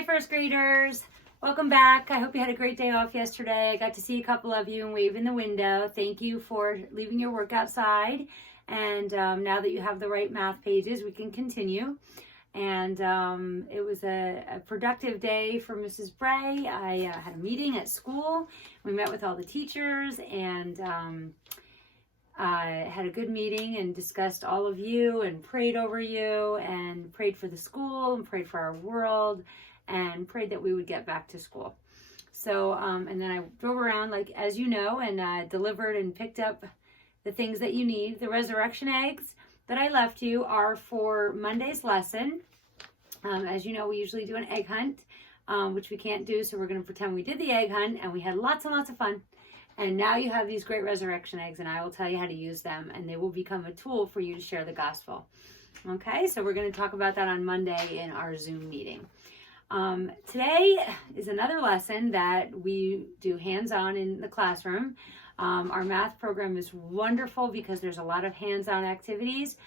Hi, first graders. Welcome back. I hope you had a great day off yesterday. I got to see a couple of you and wave in the window. Thank you for leaving your work outside. And now that you have the right math pages, we can continue. And it was a productive day for Mrs. Bray. I had a meeting at school. We met with all the teachers and I had a good meeting and discussed all of you and prayed over you and prayed for the school and prayed for our world and prayed that we would get back to school. So, and then I drove around, like, as you know, and delivered and picked up the things that you need. The resurrection eggs that I left you are for Monday's lesson. As you know, we usually do an egg hunt, which we can't do, so we're going to pretend we did the egg hunt, and we had lots and lots of fun. And now you have these great resurrection eggs, and I will tell you how to use them, and they will become a tool for you to share the gospel. Okay, so we're going to talk about that on Monday in our Zoom meeting. Today is another lesson that we do hands-on in the classroom. Our math program is wonderful because there's a lot of hands-on activities,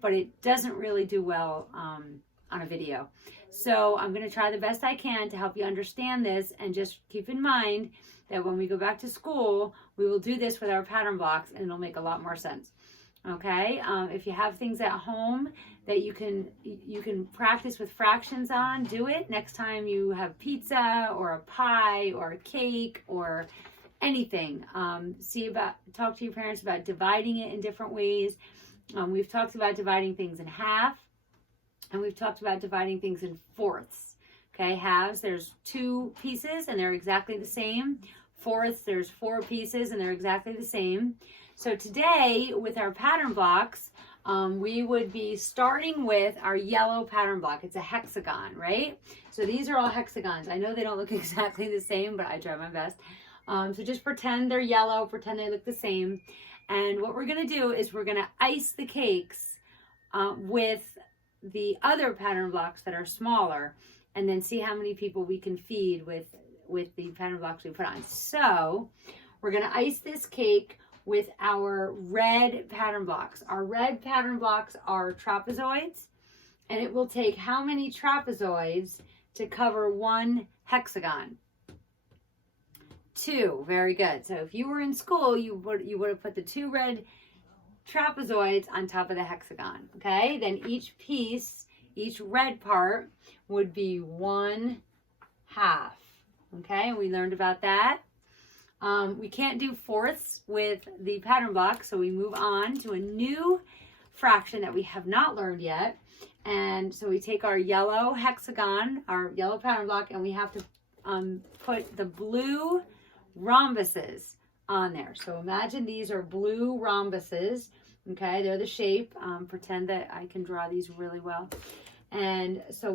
but it doesn't really do well on a video. So I'm going to try the best I can to help you understand this, and just keep in mind that when we go back to school, we will do this with our pattern blocks and it'll make a lot more sense. Okay, if you have things at home that you can practice with fractions on, do it. Next time you have pizza or a pie or a cake or anything, talk to your parents about dividing it in different ways. We've talked about dividing things in half, and we've talked about dividing things in fourths. Okay, halves, there's 2 pieces and they're exactly the same. Fourths, there's 4 pieces and they're exactly the same. So today, with our pattern blocks, we would be starting with our yellow pattern block. It's a hexagon, right? So these are all hexagons. I know they don't look exactly the same, but I try my best. So just pretend they're yellow, pretend they look the same. And what we're going to do is we're going to ice the cakes with the other pattern blocks that are smaller, and then see how many people we can feed with the pattern blocks we put on. So we're going to ice this cake with our red pattern blocks. Our red pattern blocks are trapezoids, and it will take how many trapezoids to cover 1 hexagon? 2. Very good. So if you were in school, you would have put the 2 red trapezoids on top of the hexagon. Okay, then each piece, each red part would be 1/2. Okay, we learned about that. We can't do fourths with the pattern block, so we move on to a new fraction that we have not learned yet. And so we take our yellow hexagon, our yellow pattern block, and we have to put the blue rhombuses on there. So imagine these are blue rhombuses. Okay, they're the shape. Pretend that I can draw these really well. And so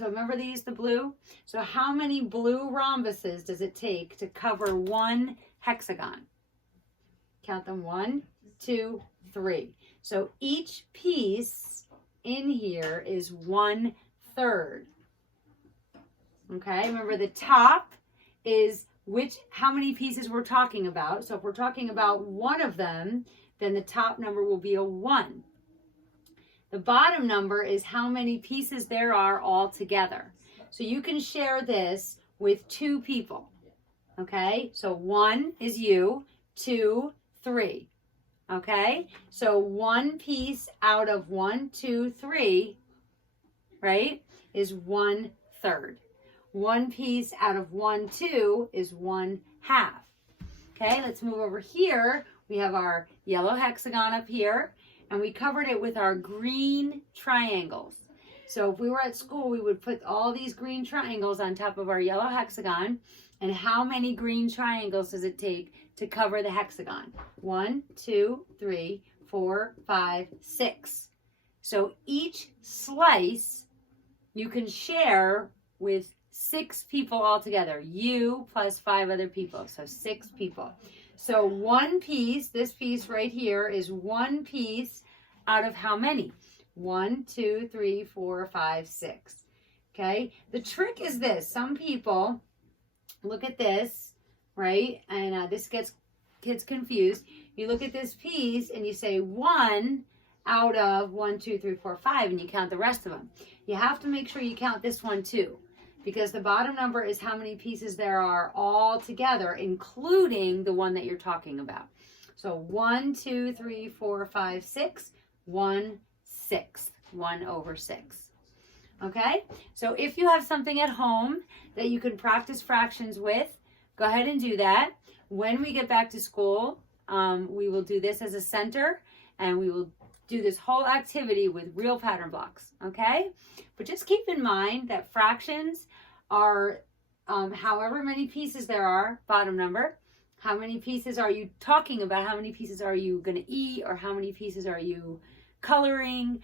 remember these, the blue? So how many blue rhombuses does it take to cover 1 hexagon? Count them. 1, 2, 3. So each piece in here is 1/3. Okay, remember the top is how many pieces we're talking about. So if we're talking about 1 of them, then the top number will be a 1. The bottom number is how many pieces there are all together. So you can share this with 2 people. Okay, so 1 is you, 2, 3. Okay, so 1 piece out of 1, 2, 3, right, is 1/3. 1 piece out of 1, 2 is 1/2. Okay, let's move over here. We have our yellow hexagon up here, and we covered it with our green triangles. So if we were at school, we would put all these green triangles on top of our yellow hexagon. And how many green triangles does it take to cover the hexagon? 1, 2, 3, 4, 5, 6. So each slice you can share with 6 people altogether. You plus 5 other people, so 6 people. So 1 piece, this piece right here, is 1 piece out of how many? 1, 2, 3, 4, 5, 6. Okay, the trick is this. Some people look at this, right? And this gets kids confused. You look at this piece and you say 1 out of 1, 2, 3, 4, 5, and you count the rest of them. You have to make sure you count this one too, because the bottom number is how many pieces there are all together, including the one that you're talking about. So 1, 2, 3, 4, 5, 6, 1/6, 1/6. Okay, so if you have something at home that you can practice fractions with, go ahead and do that. When we get back to school, we will do this as a center, and we will do this whole activity with real pattern blocks, okay? But just keep in mind that fractions are however many pieces there are, bottom number. How many pieces are you talking about? How many pieces are you going to eat, or how many pieces are you coloring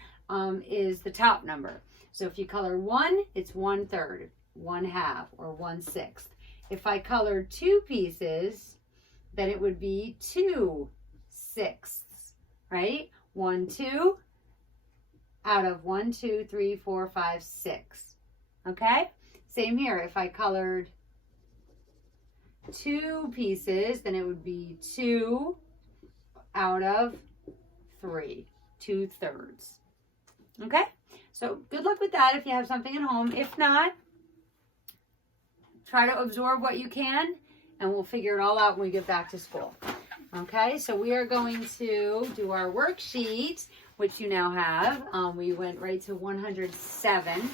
is the top number. So if you color 1, it's 1/3, 1/2, or 1/6. If I color 2 pieces, then it would be 2/6, right? 1, 2 out of 1, 2, 3, 4, 5, 6. Okay? Same here. If I colored 2 pieces, then it would be 2 out of 3, 2/3. Okay? So good luck with that if you have something at home. If not, try to absorb what you can, and we'll figure it all out when we get back to school. Okay, so we are going to do our worksheet, which you now have. We went right to 107.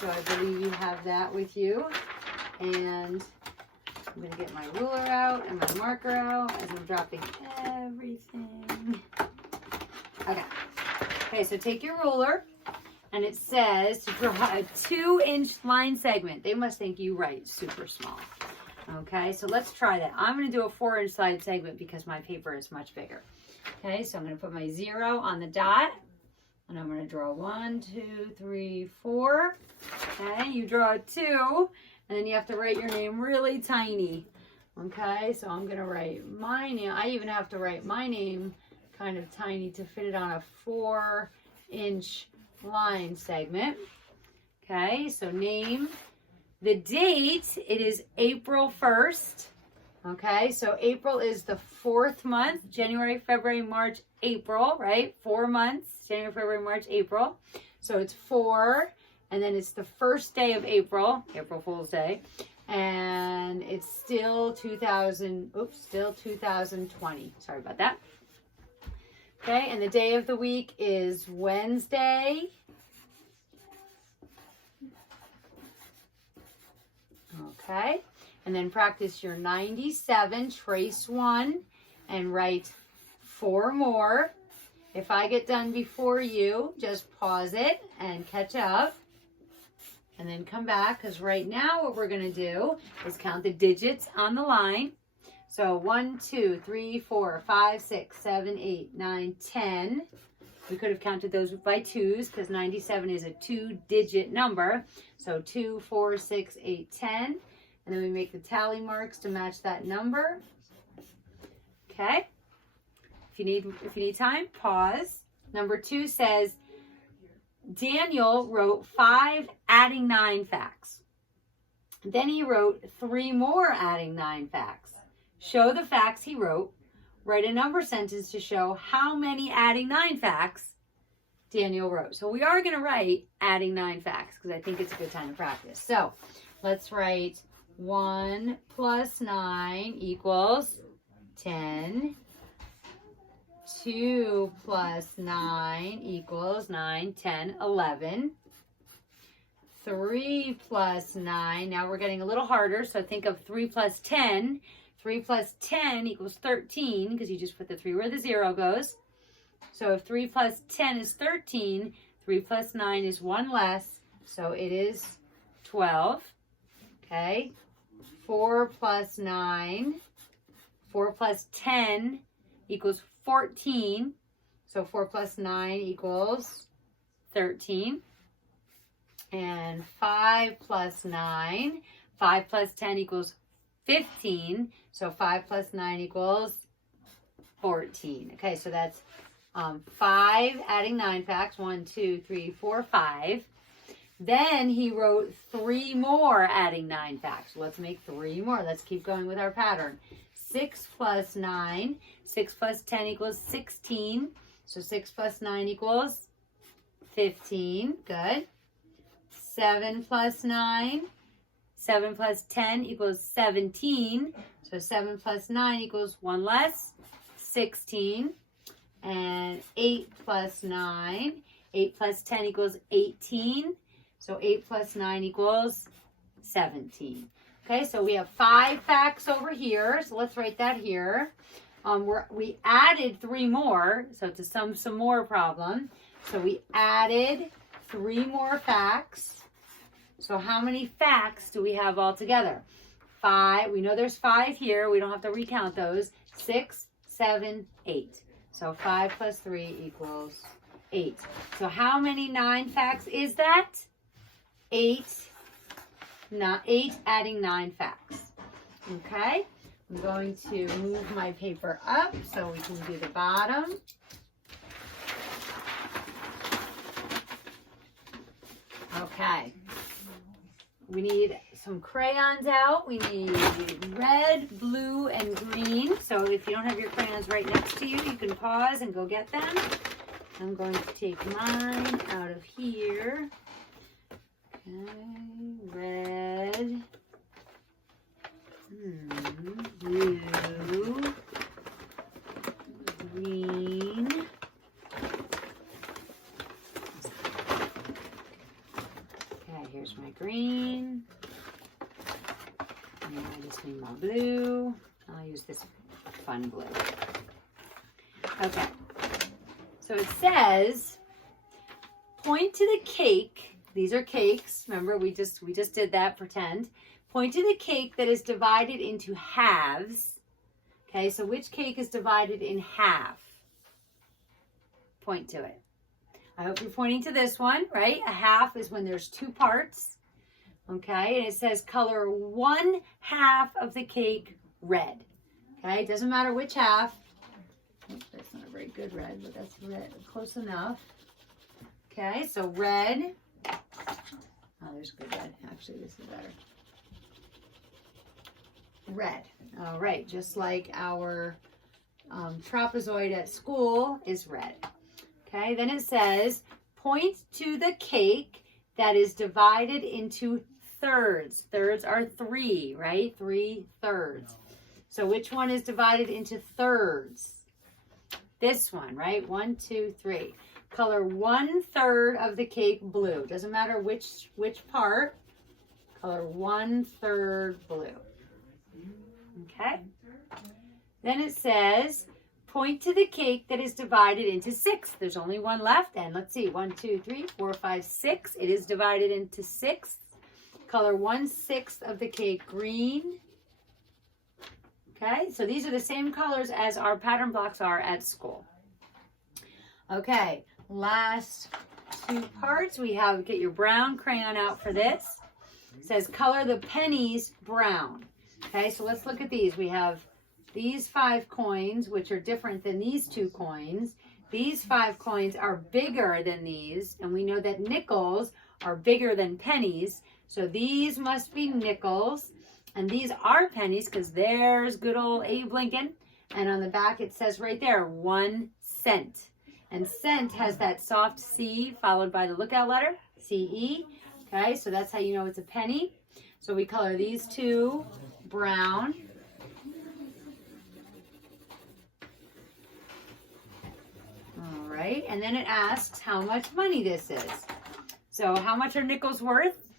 So I believe you have that with you. And I'm going to get my ruler out and my marker out as I'm dropping everything. Okay, so take your ruler, and it says to draw a 2-inch line segment. They must think you write super small. Okay, so let's try that. I'm going to do a 4-inch side segment because my paper is much bigger. Okay, so I'm going to put my 0 on the dot, and I'm going to draw 1, 2, 3, 4. Okay, you draw a 2, and then you have to write your name really tiny. Okay, so I'm going to write my name. I even have to write my name kind of tiny to fit it on a 4-inch line segment. Okay, so name. The date, it is April 1st. Okay, so April is the 4th month. January, February, March, April, right? 4 months. January, February, March, April. So it's 4, and then it's the first day of April, April Fool's Day. And it's still 2020. Sorry about that. Okay, and the day of the week is Wednesday. Okay, and then practice your 97, trace 1, and write 4 more. If I get done before you, just pause it and catch up, and then come back, because right now what we're going to do is count the digits on the line. So 1, 2, 3, 4, 5, 6, 7, 8, 9, 10. We could have counted those by 2s because 97 is a 2-digit number. So 2, 4, 6, 8, 10. And then we make the tally marks to match that number. Okay. If you need time, pause. Number 2 says, Daniel wrote 5 adding 9 facts. Then he wrote 3 more adding 9 facts. Show the facts he wrote. Write a number sentence to show how many adding 9 facts Daniel wrote. So we are going to write adding 9 facts because I think it's a good time to practice. So let's write 1 plus 9 equals 10. 2 plus 9 equals 9, 10, 11. 3 plus 9, now we're getting a little harder, so think of 3 plus 10. 3 plus 10 equals 13, because you just put the 3 where the 0 goes. So if 3 plus 10 is 13, 3 plus 9 is 1 less, so it is 12. Okay, 4 plus 9, 4 plus 10 equals 14. So 4 plus 9 equals 13. And 5 plus 9, 5 plus 10 equals 15. So 5 plus 9 equals 14. Okay, so that's 5 adding 9 facts. 1, 2, 3, 4, 5. Then he wrote 3 more adding 9 facts. Let's make 3 more. Let's keep going with our pattern. 6 plus 9. 6 plus 10 equals 16. So 6 plus 9 equals 15. Good. 7 plus 9. 7 plus 10 equals 17. So 7 plus 9 equals 1 less, 16. And 8 plus 9. 8 plus 10 equals 18. So 8 plus 9 equals 17. Okay, so we have 5 facts over here. So let's write that here. We added 3 more. So it's a some more problem. So we added 3 more facts. So how many facts do we have altogether? 5. We know there's 5 here. We don't have to recount those. 6, 7, 8. So 5 plus 3 equals 8. So how many 9 facts is that? 8. Not 8 adding 9 facts. Okay? I'm going to move my paper up so we can do the bottom. Okay. We need some crayons out. We need red, blue, and green. So if you don't have your crayons right next to you, you can pause and go get them. I'm going to take mine out of here. Okay, red, blue, green, okay, here's my green, and I just need my blue. I'll use this fun blue. Okay, so it says, point to the cake. These are cakes. Remember, we just did that, pretend. Point to the cake that is divided into halves. Okay, so which cake is divided in half? Point to it. I hope you're pointing to this one, right? A half is when there's 2 parts. Okay, and it says color 1/2 of the cake red. Okay, it doesn't matter which half. Oops, that's not a very good red, but that's red, close enough. Okay, so red. Oh, there's good red. Actually, this is better. Red. All right, just like our trapezoid at school is red. Okay, then it says, point to the cake that is divided into thirds. Thirds are 3, right? 3 thirds. So which one is divided into thirds? This one, right? 1, 2, 3. Color 1/3 of the cake blue. Doesn't matter which part. Color 1/3 blue. Okay. Then it says, point to the cake that is divided into 6. There's only one left. And let's see, 1, 2, 3, 4, 5, 6. It is divided into 6. Color 1/6 of the cake green. Okay, so these are the same colors as our pattern blocks are at school. Okay, last 2 parts. We have, get your brown crayon out for this. It says color the pennies brown. Okay, so let's look at these. We have these 5 coins, which are different than these 2 coins. These 5 coins are bigger than these, and we know that nickels are bigger than pennies. So these must be nickels, and these are pennies because there's good old Abe Lincoln. And on the back it says right there, 1 cent. And cent has that soft C followed by the lookout letter, C-E. Okay, so that's how you know it's a penny. So we color these 2 brown. All right, and then it asks how much money this is. So how much are nickels worth?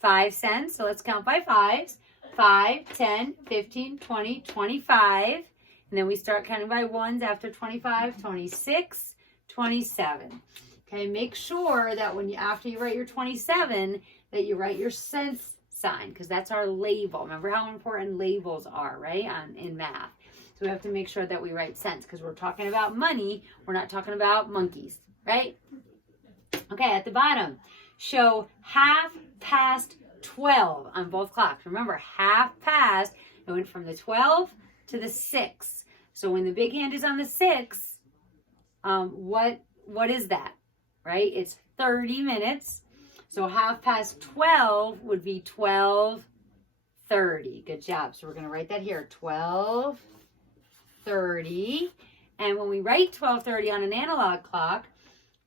5 cents. So let's count by 5s. 5, 10, 15, 20, 25. And then we start counting by 1s after 25, 26, 27. Okay, make sure that when you, after you write your 27, that you write your cents sign, because that's our label. Remember how important labels are, right, in math. So we have to make sure that we write cents, because we're talking about money. We're not talking about monkeys, right? Okay, at the bottom, show 12 on both clocks. Remember, half past, it went from the 12 to the 6. So when the big hand is on the 6, what is that, right? It's 30 minutes. So 12:30 would be 12:30. Good job. So we're going to write that here, 12:30. And when we write 12:30 on an analog clock,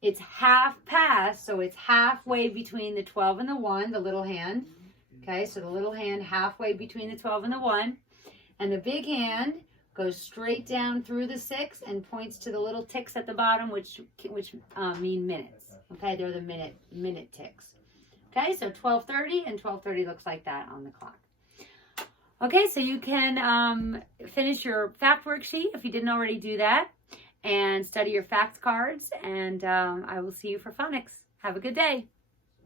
It's half past, so it's halfway between the 12 and the 1, the little hand. Okay, so the little hand halfway between the 12 and the 1. And the big hand goes straight down through the 6 and points to the little ticks at the bottom, which mean minutes. Okay, they're the minute ticks. Okay, so 12:30 and 12:30 looks like that on the clock. Okay, so you can finish your fact worksheet if you didn't already do that, and study your facts cards, and I will see you for phonics. Have a good day.